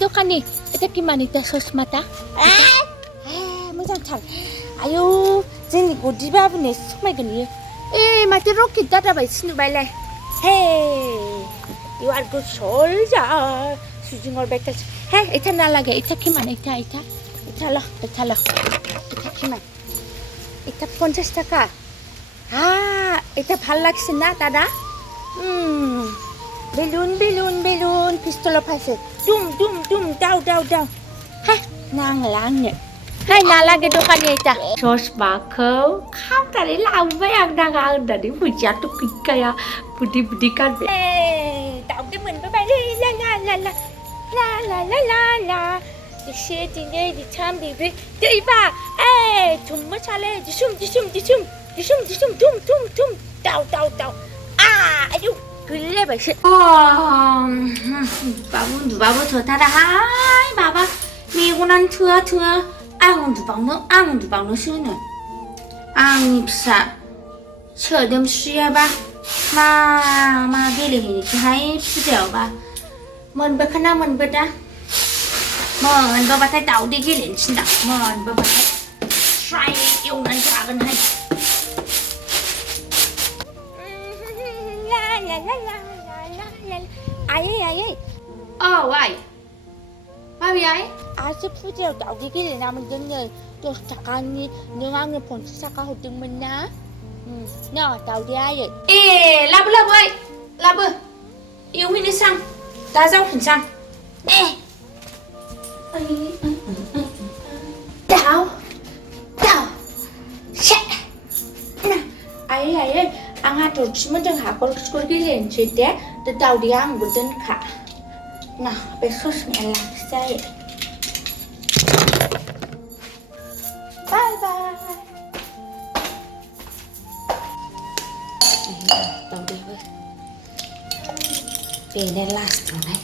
दखानि एटाकिमान इटा ससमाता मोजांथार आयौ जोंनि गदि बाबुनि समायगोन इयो माथो रकेट दादा बायदिसो नुबायलाय हे you are good soldier 수중얼 백달 हे इटा नालागे एटाकिमान इटा एटाकिमान इटा 50 টাকা এটা ভাল লাগছে না দাদা বেলুন পিস্তলৰ ফাইছে টুম দাও হে नांला आंनो है नालागे दखानि इटा ससमाखौ खावनानै लाबोबाय आं नाङा होननानै फैसायाथ' गैखाया बुदि गारबाय दाउदै मोनबोबाय ला एसे दिनै दिथाम दिब्रै दैबा थुम मोसाले दिसुम थुम दाउ आयौ गोलैलायबायसो बाबु उन्दुबाबो थोथाराहाय माबा मेगनानो थोआ आं उन्दुबावनोसो होनो आंनि फिसा सोदोमस्रियाबा मा गेलेहैनोसैहाय फुजायावबा मोनबोखोना मोनबोदा मोनबोबाथाय दाउदै गेलेनोसैदां मोनबोबाथाय फ्राय एवनानै जागोनहाय आयै आइ माबि आइ आजो फुजायाव दाउदै गेलेना मोनदोंनो 10 टाकानि नों आंनो 50 टाका हरदोंमोन ना ना दाउदै आयै लाबो आइ लाबो एवहैनोसै आं दा जावफिनसै आं दाउ से आयै आं हाथरखिमोनजों हाखर खिखर गेलेनोसै दे दाउदैया आंबो दोनखा ना बे ससमाया लाखिजायो बाय दाउदैयाबो बेनो लास्टआवहाय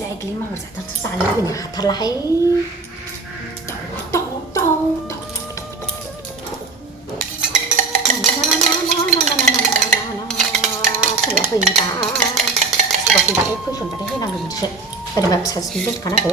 जायग्लि माबा जाथारथ' जानो लुबैनो हाथारलाहाय दाउ सोरबा फैबाथाय होनांगोनसो बोरैबा फिसासिन दोनखानांगौ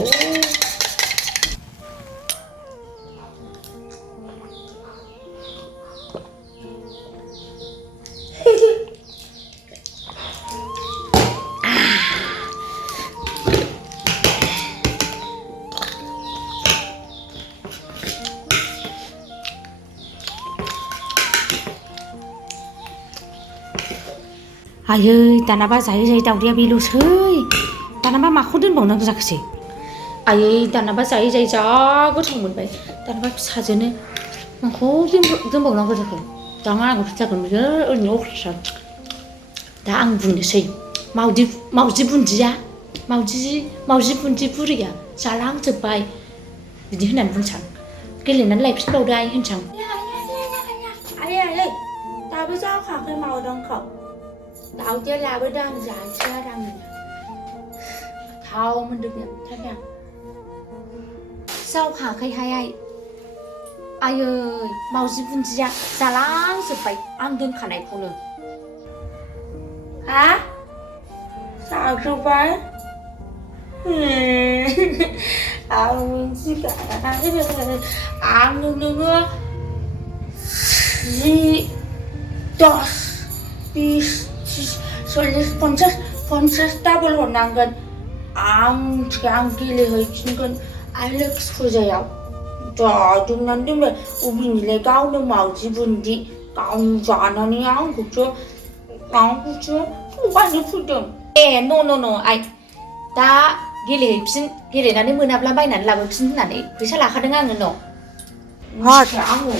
आयै दानाबा जायै दाउदैया बेल'सै दानाबा माखौ दोनबावनांगौ जाखोसै आयै दानाबा जायै जा गोथाव मोनबाय दानाबा फिसाजोनो माखौ दोनबावनांगौ जाखो दा आंबो जागोन बियो ओरैनो अख्रासो दा आं बुंनोसै मावजि बुन्दि बुरैया जालांजोब्बाय बिदि होननानै बुंसां गेलेनानै लायफिनबावदो आइ होनसां आयै दाबो जाखायाखै मावदांखौ दाउदैया लाबोदो आं जानोसै आरामनो गोथाव मोनदों बुथारदों आं जावखायाखैहाय आयै मावजि बुन्दिया जालांजोब्बाय आं दोनखानायखौनो जाजोब्बाय आं मिथिखाया आंनो नोङो 10 20 40 50 डाबल हरनांगोन आं गेलेहैफिनगोन आरो लोखि फुजायाव जाजोबनानै दोनबाय अबेनिलाय गावनो मावजि बुन्दि गाव जानानै आंखौसो थगायनो फैदों न' आइ दा गेलेनानै मोनाब्ला बायनानै लाबोफिन होननानै फैसा लाखादों आङो न' आङो